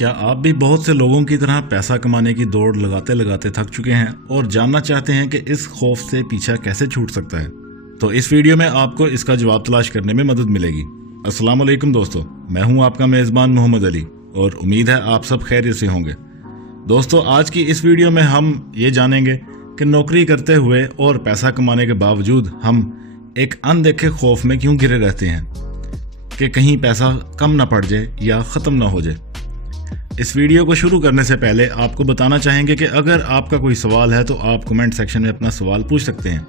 क्या आप भी बहुत से लोगों की तरह पैसा कमाने की दौड़ लगाते लगाते थक चुके हैं और जानना चाहते हैं कि इस खौफ से पीछा कैसे छूट सकता है? तो इस वीडियो में आपको इसका जवाब तलाश करने में मदद मिलेगी। अस्सलाम वालेकुम दोस्तों, मैं हूं आपका मेज़बान मोहम्मद अली और उम्मीद है आप सब खैरियत से होंगे। दोस्तों, आज की इस वीडियो में हम ये जानेंगे कि नौकरी करते हुए और पैसा कमाने के बावजूद हम एक अनदेखे खौफ में क्यों घिरे रहते हैं कि कहीं पैसा कम ना पड़ जाए या ख़त्म ना हो जाए। इस वीडियो को शुरू करने से पहले आपको बताना चाहेंगे कि अगर आपका कोई सवाल है तो आप कमेंट सेक्शन में अपना सवाल पूछ सकते हैं।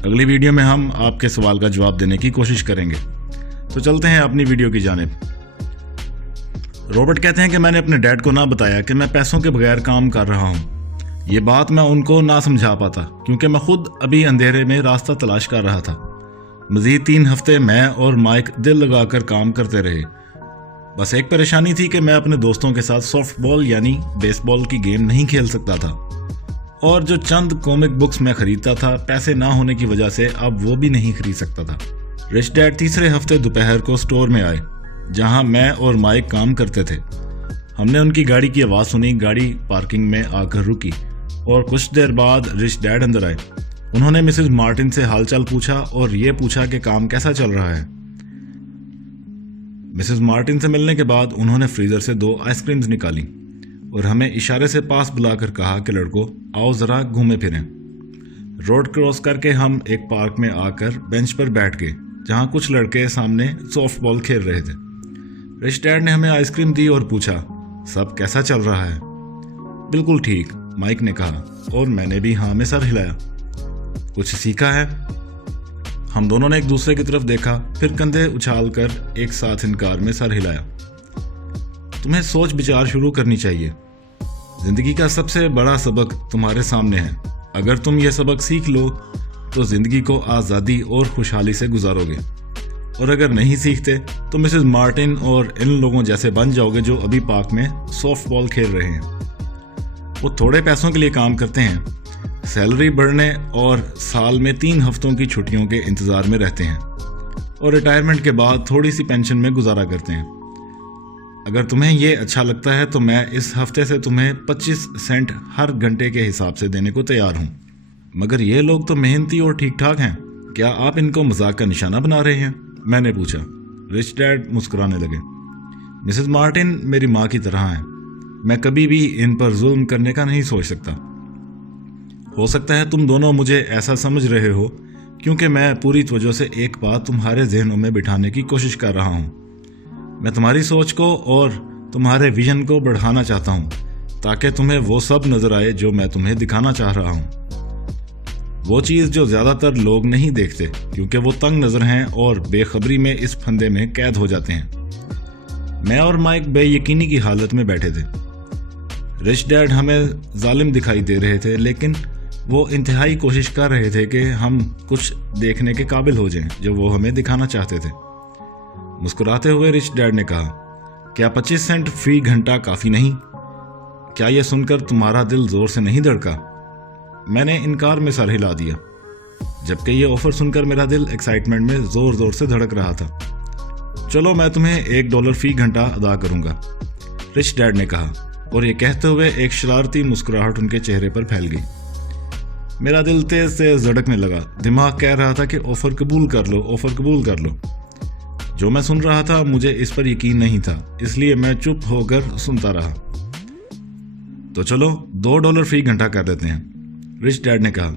अगली वीडियो में हम आपके सवाल का जवाब देने की कोशिश करेंगे। तो चलते हैं अपनी वीडियो की जानिब। रॉबर्ट कहते हैं कि मैंने अपने डैड को ना बताया कि मैं पैसों के बगैर काम कर रहा हूँ। ये बात मैं उनको ना समझा पाता क्योंकि मैं खुद अभी अंधेरे में रास्ता तलाश कर रहा था। मज़ीद 3 हफ्ते मैं और माइक दिल लगाकर काम करते रहे। बस एक परेशानी थी कि मैं अपने दोस्तों के साथ सॉफ्टबॉल यानी बेसबॉल की गेम नहीं खेल सकता था, और जो चंद कॉमिक बुक्स मैं खरीदता था पैसे ना होने की वजह से अब वो भी नहीं खरीद सकता था। रिच डैड तीसरे हफ्ते दोपहर को स्टोर में आए जहां मैं और माइक काम करते थे। हमने उनकी गाड़ी की आवाज़ सुनी, गाड़ी पार्किंग में आकर रुकी और कुछ देर बाद रिच डैड अंदर आए। उन्होंने मिसेस मार्टिन से हालचाल पूछा और ये पूछा कि काम कैसा चल रहा है। मिसेस मार्टिन से मिलने के बाद उन्होंने फ्रीजर से 2 आइसक्रीम्स निकाली और हमें इशारे से पास बुलाकर कहा कि लड़कों आओ ज़रा घूमे फिरें। रोड क्रॉस करके हम एक पार्क में आकर बेंच पर बैठ गए जहां कुछ लड़के सामने सॉफ्टबॉल खेल रहे थे। रिच डैड ने हमें आइसक्रीम दी और पूछा, सब कैसा चल रहा है? बिल्कुल ठीक, माइक ने कहा और मैंने भी हाँ में सर हिलाया। कुछ सीखा है? हम दोनों ने एक दूसरे की तरफ देखा, फिर कंधे उछालकर एक साथ इनकार में सर हिलाया। तुम्हें सोच विचार शुरू करनी चाहिए। जिंदगी का सबसे बड़ा सबक तुम्हारे सामने है। अगर तुम यह सबक सीख लो तो जिंदगी को आज़ादी और खुशहाली से गुजारोगे, और अगर नहीं सीखते तो मिसेस मार्टिन और इन लोगों जैसे बन जाओगे जो अभी पार्क में सॉफ्टबॉल खेल रहे हैं। वो थोड़े पैसों के लिए काम करते हैं, सैलरी बढ़ने और साल में 3 हफ्तों की छुट्टियों के इंतज़ार में रहते हैं और रिटायरमेंट के बाद थोड़ी सी पेंशन में गुजारा करते हैं। अगर तुम्हें ये अच्छा लगता है तो मैं इस हफ्ते से तुम्हें 25 सेंट हर घंटे के हिसाब से देने को तैयार हूँ। मगर ये लोग तो मेहनती और ठीक ठाक हैं, क्या आप इनको मजाक का निशाना बना रहे हैं? मैंने पूछा। रिच डैड मुस्कुराने लगे। मिसेस मार्टिन मेरी माँ की तरह हैं। मैं कभी भी इन पर जुल्म करने का नहीं सोच सकता। हो सकता है तुम दोनों मुझे ऐसा समझ रहे हो क्योंकि मैं पूरी तवज्जो से एक बात तुम्हारे जहनों में बिठाने की कोशिश कर रहा हूँ। मैं तुम्हारी सोच को और तुम्हारे विजन को बढ़ाना चाहता हूँ ताकि तुम्हें वो सब नजर आए जो मैं तुम्हें दिखाना चाह रहा हूँ। वो चीज़ जो ज़्यादातर लोग नहीं देखते क्योंकि वो तंग नज़र हैं और बेखबरी में इस फंदे में कैद हो जाते हैं। मैं और माइक बेयकीनी की हालत में बैठे थे। रिच डैड हमें जालिम दिखाई दे रहे थे, लेकिन वो इंतहाई कोशिश कर रहे थे कि हम कुछ देखने के काबिल हो जाएं जो वो हमें दिखाना चाहते थे। मुस्कुराते हुए रिच डैड ने कहा, क्या 25 सेंट फी घंटा काफ़ी नहीं? क्या यह सुनकर तुम्हारा दिल जोर से नहीं धड़का? मैंने इनकार में सर हिला दिया, जबकि ये ऑफर सुनकर मेरा दिल एक्साइटमेंट में जोर जोर से धड़क रहा था। चलो मैं तुम्हें $1 फी घंटा अदा करूंगा, रिच डैड ने कहा, और ये कहते हुए एक शरारती मुस्कुराहट उनके चेहरे पर फैल गई। मेरा दिल तेज से धड़कने लगा। दिमाग कह रहा था कि ऑफर कबूल कर लो, ऑफर कबूल कर लो। जो मैं सुन रहा था मुझे इस पर यकीन नहीं था, इसलिए मैं चुप होकर सुनता रहा। तो चलो $2 फी घंटा कर देते हैं, रिच डैड ने कहा।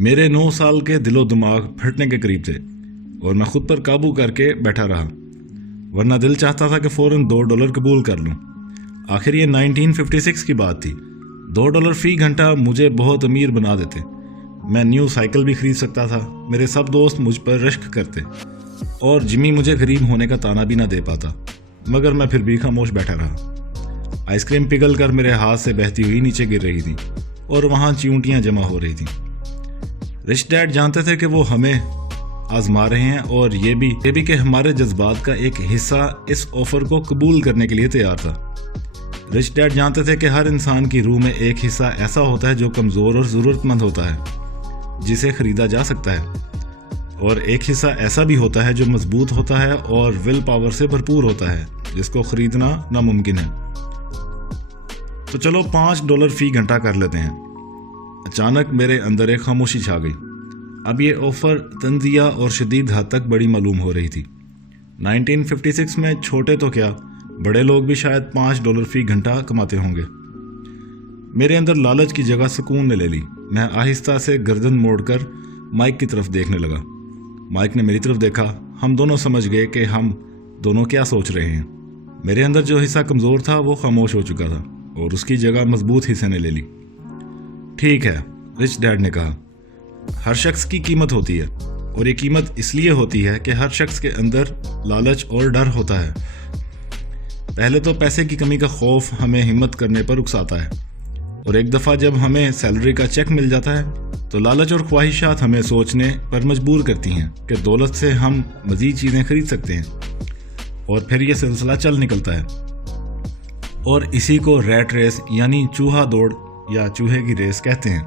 मेरे 9 साल के दिलो दिमाग फटने के करीब थे और मैं खुद पर काबू करके बैठा रहा, वरना दिल चाहता था कि फौरन $2 कबूल कर लूं। आखिर ये 1956 की बात थी। $2 फी घंटा मुझे बहुत अमीर बना देते। मैं न्यू साइकिल भी खरीद सकता था। मेरे सब दोस्त मुझ पर रश्क करते और जिमी मुझे गरीब होने का ताना भी ना दे पाता, मगर मैं फिर भी खामोश बैठा रहा। आइसक्रीम पिघल कर मेरे हाथ से बहती हुई नीचे गिर रही थी और वहाँ चींटियाँ जमा हो रही थी। रिच डैड जानते थे कि वो हमें आजमा रहे हैं और ये भी कि हमारे जज्बात का एक हिस्सा इस ऑफर को कबूल करने के लिए तैयार था। रिच डैड जानते थे कि हर इंसान की रूह में एक हिस्सा ऐसा होता है जो कमज़ोर और ज़रूरतमंद होता है, जिसे ख़रीदा जा सकता है, और एक हिस्सा ऐसा भी होता है जो मजबूत होता है और विल पावर से भरपूर होता है, जिसको ख़रीदना नामुमकिन है। तो चलो $5 फी घंटा कर लेते हैं। अचानक मेरे अंदर एक खामोशी छा गई। अब ये ऑफ़र तंजिया और शदीद हद तक बड़ी मालूम हो रही थी। 1956 में छोटे तो क्या, बड़े लोग भी शायद $5 फी घंटा कमाते होंगे। मेरे अंदर लालच की जगह सुकून ने ले ली। मैं आहिस्ता से गर्दन मोड़कर माइक की तरफ देखने लगा। माइक ने मेरी तरफ देखा। हम दोनों समझ गए कि हम दोनों क्या सोच रहे हैं। मेरे अंदर जो हिस्सा कमज़ोर था वो खामोश हो चुका था और उसकी जगह मजबूत हिस्से ने ले ली। ठीक है, रिच डैड ने कहा, हर शख्स की कीमत होती है और ये कीमत इसलिए होती है कि हर शख्स के अंदर लालच और डर होता है। पहले तो पैसे की कमी का खौफ हमें हिम्मत करने पर उकसाता है और एक दफ़ा जब हमें सैलरी का चेक मिल जाता है तो लालच और ख्वाहिशात हमें सोचने पर मजबूर करती हैं कि दौलत से हम मज़ीद चीज़ें खरीद सकते हैं और फिर ये सिलसिला चल निकलता है। और इसी को रैट रेस यानी चूहा दौड़ या चूहे की रेस कहते हैं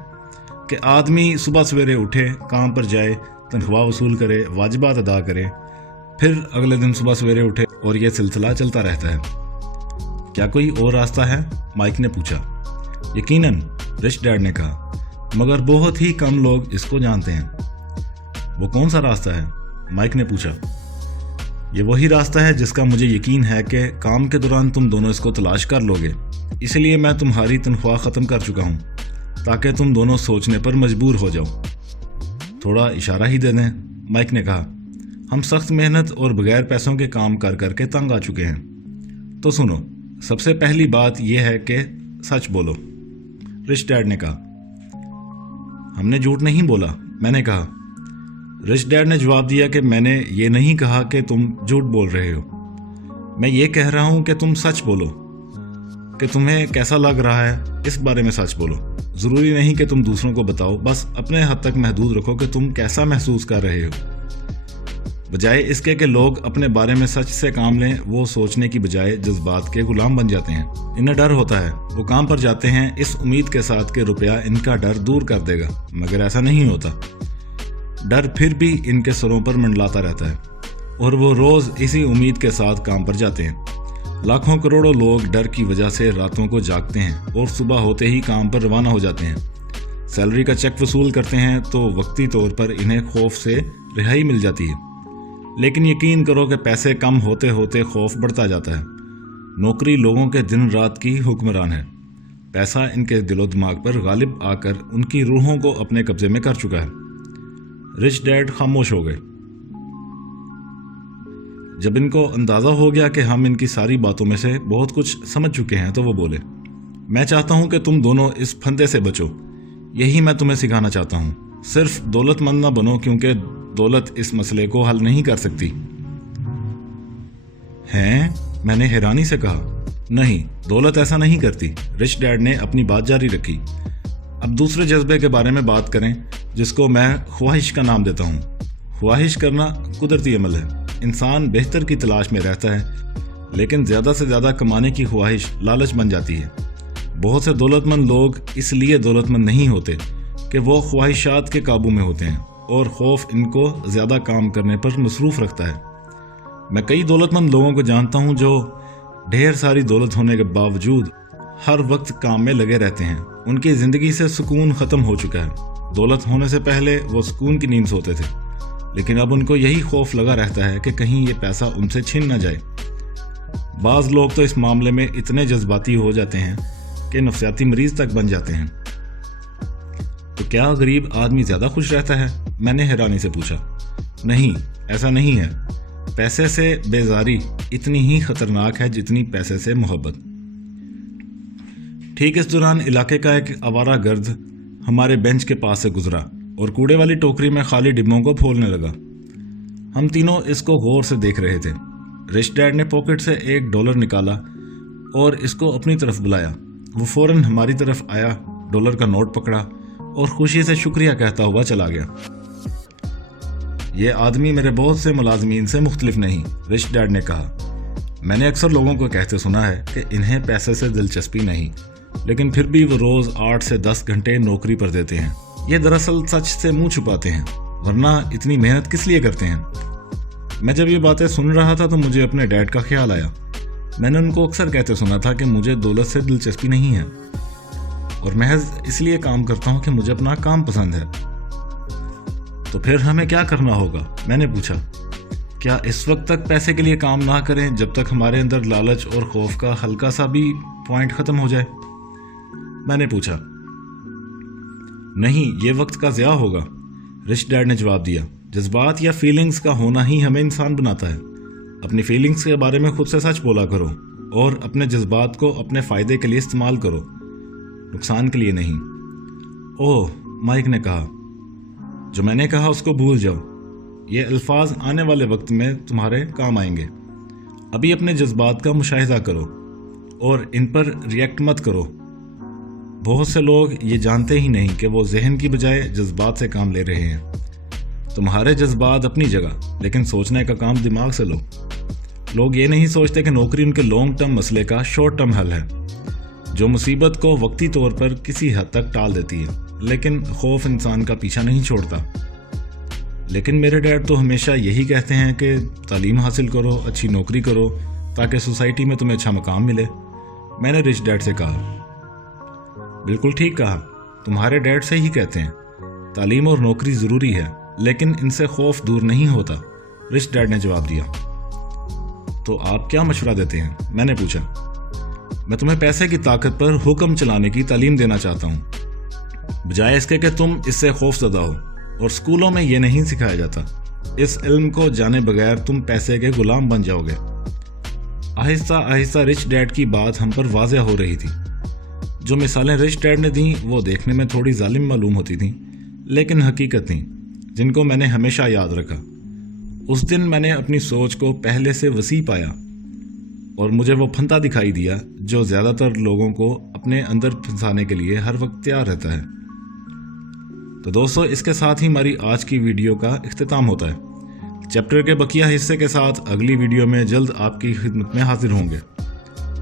कि आदमी सुबह सवेरे उठे, काम पर जाए, तनख्वाह वसूल करे, वाजिबात अदा करे, फिर अगले दिन सुबह सवेरे उठे और यह सिलसिला चलता रहता है। क्या कोई और रास्ता है? माइक ने पूछा। यकीनन, रिच डैड ने कहा, मगर बहुत ही कम लोग इसको जानते हैं। वो कौन सा रास्ता है? माइक ने पूछा। ये वही रास्ता है जिसका मुझे यकीन है कि काम के दौरान तुम दोनों इसको तलाश कर लोगे। इसलिए मैं तुम्हारी तनख्वाह ख़त्म कर चुका हूँ ताकि तुम दोनों सोचने पर मजबूर हो जाओ। थोड़ा इशारा ही दे दें, माइक ने कहा। हम सख्त मेहनत और बगैर पैसों के काम कर करके तंग आ चुके हैं। तो सुनो, सबसे पहली बात यह है कि सच बोलो, रिच डैड ने कहा। हमने झूठ नहीं बोला, मैंने कहा। रिच डैड ने जवाब दिया कि मैंने ये नहीं कहा कि तुम झूठ बोल रहे हो। मैं ये कह रहा हूँ कि तुम सच बोलो कि तुम्हें कैसा लग रहा है, इस बारे में सच बोलो। ज़रूरी नहीं कि तुम दूसरों को बताओ, बस अपने हद तक महदूद रखो कि तुम कैसा महसूस कर रहे हो। बजाय इसके कि लोग अपने बारे में सच से काम लें, वो सोचने की बजाय जज्बात के गुलाम बन जाते हैं। इन्हें डर होता है, वो काम पर जाते हैं इस उम्मीद के साथ कि रुपया इनका डर दूर कर देगा, मगर ऐसा नहीं होता। डर फिर भी इनके सरों पर मंडलाता रहता है और वो रोज़ इसी उम्मीद के साथ काम पर जाते हैं। लाखों करोड़ों लोग डर की वजह से रातों को जागते हैं और सुबह होते ही काम पर रवाना हो जाते हैं। सैलरी का चेक वसूल करते हैं तो वक्ती तौर पर इन्हें खौफ से रिहाई मिल जाती है, लेकिन यकीन करो कि पैसे कम होते होते खौफ बढ़ता जाता है। नौकरी लोगों के दिन रात की हुक्मरान है। पैसा इनके दिलो दिमाग पर गालिब आकर उनकी रूहों को अपने कब्जे में कर चुका है। रिच डैड खामोश हो गए। जब इनको अंदाज़ा हो गया कि हम इनकी सारी बातों में से बहुत कुछ समझ चुके हैं तो वो बोले, मैं चाहता हूं कि तुम दोनों इस फंदे से बचो। यही मैं तुम्हें सिखाना चाहता हूं। सिर्फ दौलतमंद ना बनो, क्योंकि दौलत इस मसले को हल नहीं कर सकती। हैं? मैंने हैरानी से कहा। नहीं, दौलत ऐसा नहीं करती। रिच डैड ने अपनी बात जारी रखी। अब दूसरे जज्बे के बारे में बात करें, जिसको मैं ख्वाहिश का नाम देता हूँ। ख्वाहिश करना कुदरती अमल है। इंसान बेहतर की तलाश में रहता है, लेकिन ज़्यादा से ज़्यादा कमाने की ख्वाहिश लालच बन जाती है। बहुत से दौलतमंद लोग इसलिए दौलतमंद नहीं होते कि वो ख्वाहिशात के काबू में होते हैं और खौफ इनको ज़्यादा काम करने पर मसरूफ़ रखता है। मैं कई दौलतमंद लोगों को जानता हूँ जो ढेर सारी दौलत होने के बावजूद हर वक्त काम में लगे रहते हैं। उनकी ज़िंदगी से सुकून ख़त्म हो चुका है। दौलत होने से पहले वो सुकून की नींद सोते थे, लेकिन अब उनको यही खौफ लगा रहता है कि कहीं ये पैसा उनसे छीन ना जाए। बाज़ लोग तो इस मामले में इतने जज्बाती हो जाते हैं कि नफ्सियाती मरीज तक बन जाते हैं। तो क्या गरीब आदमी ज़्यादा खुश रहता है? मैंने हैरानी से पूछा। नहीं, ऐसा नहीं है। पैसे से बेजारी इतनी ही खतरनाक है जितनी पैसे से मोहब्बत। ठीक इस दौरान इलाके का एक आवारा गर्द हमारे बेंच के पास से गुजरा और कूड़े वाली टोकरी में खाली डिब्बों को फोड़ने लगा। हम तीनों इसको गौर से देख रहे थे। रिच डैड ने पॉकेट से $1 निकाला और इसको अपनी तरफ बुलाया। वो फौरन हमारी तरफ आया, डॉलर का नोट पकड़ा और खुशी से शुक्रिया कहता हुआ चला गया। ये आदमी मेरे बहुत से मुलाजमीन से मुख्तलिफ नहीं, रिच डैड ने कहा। मैंने अक्सर लोगों को कहते सुना है कि इन्हें पैसे से दिलचस्पी नहीं, लेकिन फिर भी वो रोज़ 8 से 10 घंटे नौकरी पर देते हैं। ये दरअसल सच से मुंह छुपाते हैं, वरना इतनी मेहनत किस लिए करते हैं? मैं जब ये बातें सुन रहा था तो मुझे अपने डैड का ख्याल आया। मैंने उनको अक्सर कहते सुना था कि मुझे दौलत से दिलचस्पी नहीं है और महज इसलिए काम करता हूँ कि मुझे अपना काम पसंद है। तो फिर हमें क्या करना होगा? मैंने पूछा। क्या इस वक्त तक पैसे के लिए काम ना करें जब तक हमारे अंदर लालच और खौफ का हल्का सा भी पॉइंट खत्म हो जाए? मैंने पूछा। नहीं, ये वक्त का ज़िया होगा, रिच डैड ने जवाब दिया। जज्बात या फीलिंग्स का होना ही हमें इंसान बनाता है। अपनी फीलिंग्स के बारे में खुद से सच बोला करो और अपने जज्बात को अपने फ़ायदे के लिए इस्तेमाल करो, नुकसान के लिए नहीं। ओह, माइक ने कहा, जो मैंने कहा उसको भूल जाओ। ये अल्फाज आने वाले वक्त में तुम्हारे काम आएंगे। अभी अपने जज्बात का मुशाहिदा करो और इन पर रिएक्ट मत करो। बहुत से लोग ये जानते ही नहीं कि वो जहन की बजाय जज्बात से काम ले रहे हैं। तुम्हारे जज्बात अपनी जगह, लेकिन सोचने का काम दिमाग से लो। लोग ये नहीं सोचते कि नौकरी उनके लॉन्ग टर्म मसले का शॉर्ट टर्म हल है, जो मुसीबत को वक्ती तौर पर किसी हद तक टाल देती है। लेकिन खौफ इंसान का पीछा नहीं छोड़ता। लेकिन मेरे डैड तो हमेशा यही कहते हैं कि तालीम हासिल करो, अच्छी नौकरी करो, ताकि सोसाइटी में तुम्हें अच्छा मकाम मिले। मैंने रिच डैड से कहा। बिल्कुल ठीक कहा, तुम्हारे डैड से ही कहते हैं। तालीम और नौकरी ज़रूरी है, लेकिन इनसे खौफ दूर नहीं होता, रिच डैड ने जवाब दिया। तो आप क्या मशवरा देते हैं? मैंने पूछा। मैं तुम्हें पैसे की ताकत पर हुक्म चलाने की तालीम देना चाहता हूँ, बजाय इसके कि तुम इससे खौफजदा हो। और स्कूलों में ये नहीं सिखाया जाता। इस इल्म को जाने बगैर तुम पैसे के गुलाम बन जाओगे। आहिस्ता आहिस्ता रिच डैड की बात हम पर वाज़ेह हो रही थी। जो मिसालें रिच डैड ने दी वो देखने में थोड़ी जालिम मालूम होती थीं, लेकिन हकीकत थीं जिनको मैंने हमेशा याद रखा। उस दिन मैंने अपनी सोच को पहले से वसी पाया और मुझे वो फंता दिखाई दिया जो ज़्यादातर लोगों को अपने अंदर फंसाने के लिए हर वक्त तैयार रहता है। तो दोस्तों, इसके साथ ही हमारी आज की वीडियो का इख्तिताम होता है। चैप्टर के बकिया हिस्से के साथ अगली वीडियो में जल्द आपकी खिदमत में हाजिर होंगे।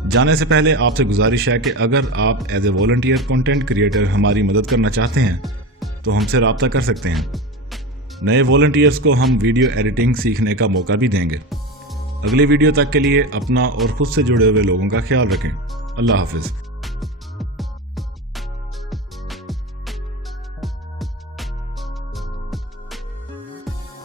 जाने से पहले आपसे गुजारिश है कि अगर आप as a volunteer content creator हमारी मदद करना चाहते हैं तो हमसे रब्ता कर सकते हैं। नए वॉलंटियर्स को हम वीडियो एडिटिंग सीखने का मौका भी देंगे। अगली वीडियो तक के लिए अपना और खुद से जुड़े हुए लोगों का ख्याल रखें। अल्लाह हाफिज़।